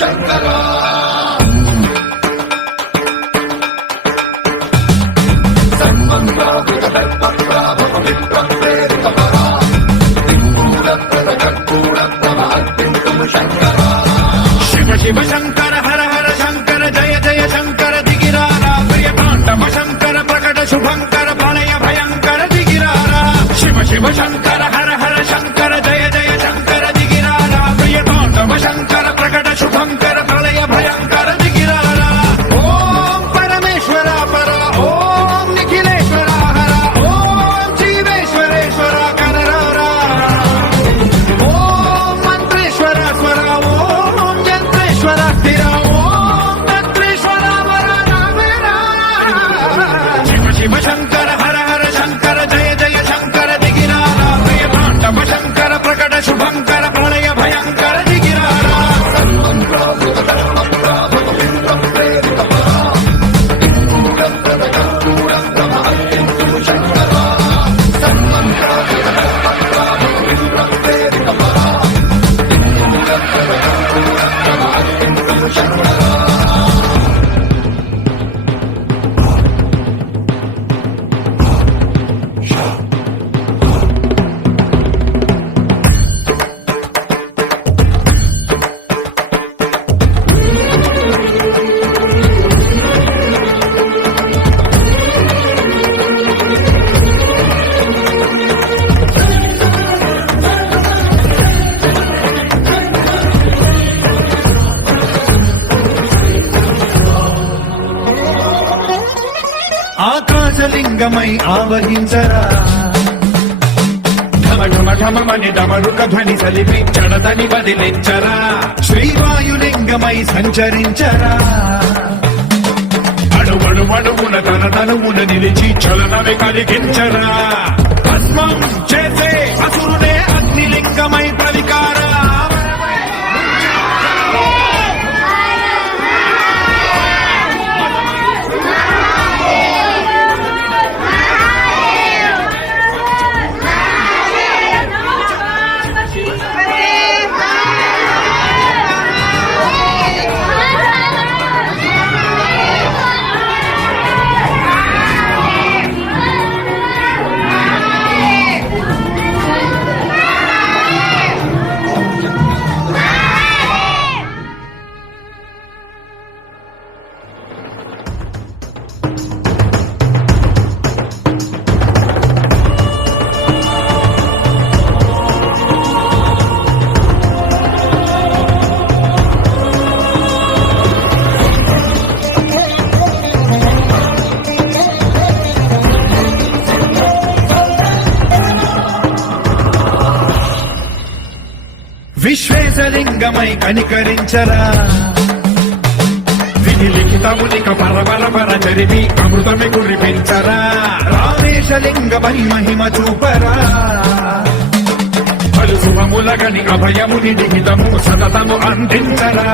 శంకరా శివ శివ శంకర హర హర శంకర జయ జయ శంకర దిగిరారా ప్రియ తాండవ శంకర ప్రకట శుభంకర ప్రళయ భయంకర దిగిరారా శివ శివ శంకర హర హర శంకర జయ జయ శంకర దిగిరారా ప్రియ తాండవ శంకర ప్రకట శుభంకర ప్రళయ భయంకర దిగిరారా ఓం పరమేశ్వర పర ఓం నిఖిలేశ్వర హర ఓం జీవేశ్వరేశ్వర కనరారా ఓం మంత్రేశ్వర స్వర ఓం జంత్రేశ్వర స్థిర ఓం తంత్రేశ్వర వర నామేరా శివ శివ శంకర హర హర శంకర జయ జయ శంకర దిగిరారా ప్రియ తాండవ శంకర ప్రకట శుభంకర ప్రళయ భయంకర దిగిరారా ఆకాశలింగమై ఆవహించరా ఢమ ఢమ ఢమమని డమరుక ధ్వని సలిపి చడదని వదిలించరా శ్రీవాయులింగమై సంచరించరా అణువణువున తన తనువున నిలిచి చలనమే కలిగించరా భస్మం చేసే అసురుడే అగ్నిలింగమై ప్రవికారా విశ్వేశలింగమై కనికరించరా విధి లిఖితమునిక పరపర చరివి అమృతమి కురిపించరా రామేశలింగమై మహిమ చూపరా పలు శుభములగని అభయముని లిఖితము సతతము అందించరా